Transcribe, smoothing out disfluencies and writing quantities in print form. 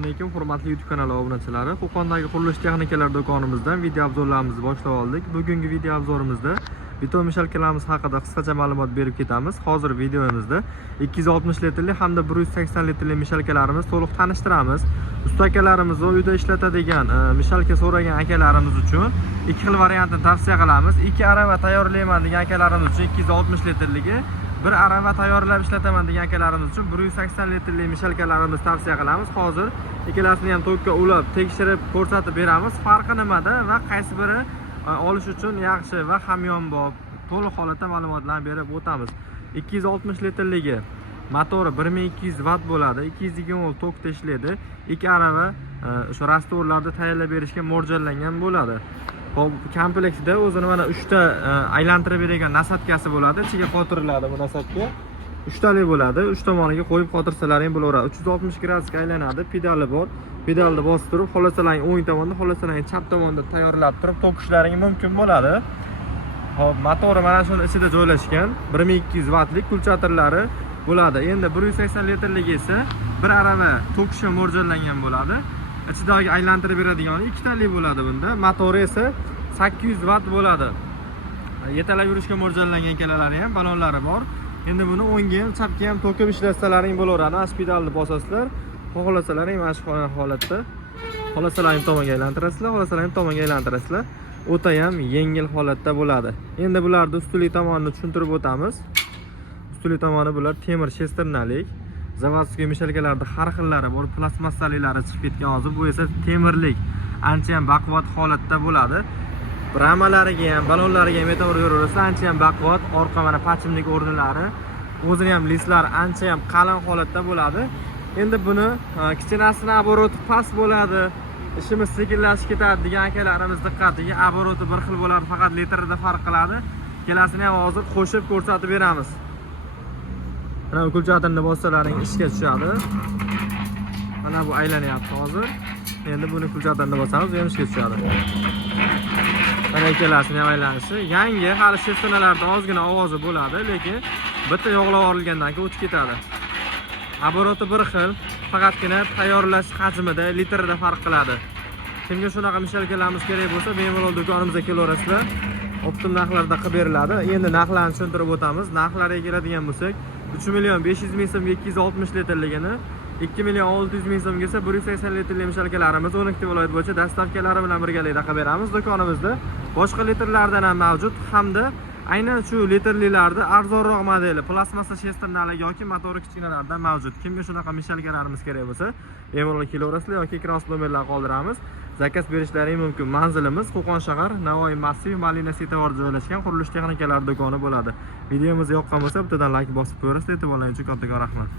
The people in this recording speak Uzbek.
Assalomu alaykum, hurmatli YouTube kanali obunachilari. Qo'qondagi qurilish texnikalar do'konimizdan video obzorlarimizni boshlab oldik. Bugungi video obzorimizda beton mishalkalarimiz haqida qisqacha ma'lumot berib ketamiz. Hozir videomizda 260 litrli hamda 180 litrli mishalkalarimiz to'liq tanishtiramiz. Usta akalarimiz va uyda ishlatadigan mishalka so'ragan akalarimiz uchun ikki xil variantni tavsiya qilamiz. 2 arava tayyorlayman degan akalarimiz uchun 260 litrligi, bir arava tayyorlab ishlataman degan akalarimiz uchun 180 litrli mishalkalarimizni tavsiya qilamiz. Hozir ikkalasini ham tokka ulab tekshirib ko'rsatib beramiz. Farqi nimada va qaysi biri olish uchun yaxshi va hamyonbop to'liq holatda ma'lumotlarni berib o'tamiz. 260 litrligi motori 1200 vatt bo'ladi, 220 volt tokda ishlaydi. Ikki arava o'sha rastvorlarda tayyorlab berishga mo'ljallangan bo'ladi. Hop, kompleksida o'zini mana 3 ta aylantirib beradigan nasatkasi bo'ladi. Ichiga qotiriladi bu nasatka. 3 tali bo'ladi. 3 tomoniga qo'yib qotirsalar ham bo'laveradi. 360 gradusga aylanadi. Pedali bor. Pedalni bosib turib, xohlasalang o'ng tomonda, xohlasalang chap tomonda tayyorlab turib to'qishlaring mumkin bo'ladi. Hop, motori mana shuni ichida joylashgan. 1200 vattlik kulchatorlari bo'ladi. Endi 180 litrligi esa bir arava to'qishga mo'ljallangan bo'ladi. Ichidagi aylantirib beradigan ikkitali bo'ladi bunda. Motori esa 800 vatt bo'ladi. Yetalab yurishga mo'ljallangan kalalari ham, balonlari bor. Endi buni o'ngga ham, chapga ham to'kib ishlasalaring bo'laveradi. Mana shu pedalni bosasizlar. Xohlasalaring mana shu holatda, xohlasalaring tomonga aylantirasizlar, xohlasalaring tomonga aylantirasizlar. O'ta ham yengil holatda bo'ladi. Endi bularni ustunlik tomonini tushuntirib o'tamiz. Ustunlik tomoni bular temir shesternalik. Zavodskiy mishalkalarda har xillari bor, plastmassaliklari chiqib ketgan hozir. Bu esa temirlik, ancha ham baquvvat holatda bo'ladi. Ramalariga ham, balonlariga ham e'tibor bersangiz, ancha ham baquvvat. Orqa mana pachimlik o'rnlari, o'zini ham listlar ancha ham qalin holatda bo'ladi. Endi buni kichinasini oboroti past bo'ladi, ishimiz sekinlashib ketadi degan akalarimiz diqqatiga, oboroti bir xil bo'ladi, faqat litrda farq qiladi. Ikkalasini ham hozir qo'shib ko'rsatib beramiz. Mana bu kulchatorni bossalaring ishga tushadi. Mana bu aylanyapti hozir. Endi buni kulchatorni bosamiz, ham ishga tushadi. Mana ikkalasini ham aylanishi. Yangi hali shestanalarda ozgina ovozi bo'ladi, lekin bitta yog'lab yuborilgandan keyin o'tib ketadi. Oboroti bir xil, faqatgina tayyorlash hajmida, litrda farq qiladi. Kimga shunaqa mishalkalarimiz kerak bo'lsa, bemalol do'konimizga kelaverasizlar. Optim narxlarda qilib beriladi. Endi narxlarni tushuntirib o'tamiz. Narxlariga keladigan bo'lsak, 3.500.000 so'mga 260 litrligini, 2.600.000 so'mga esa 180 litrli mishalkalarimiz 12 viloyat bo'yicha dastavkalari bilan birgalikda qilib beramiz. Do'konimizda boshqa litrlardan ham mavjud hamda aynan shu litrlilarda arzonroq modeli plastmassa shesternali yoki motori kichkinalardan mavjud. Kimga shunaqa mishalkalarimiz kerak bo'lsa, bemalol kelaverasizlar yoki kross nomerlar qoldiramiz. Zakaz berishlaring mumkin. Manzilimiz Qo'qon shahar, Navoiy massiv, Malina Sitavorda joylashgan qurilish texnikalari do'koni bo'ladi. Videomiz yoqqan bo'lsa, bittadan like bosib qo'yasiz. E'tiborlaringiz uchun kattakon rahmat.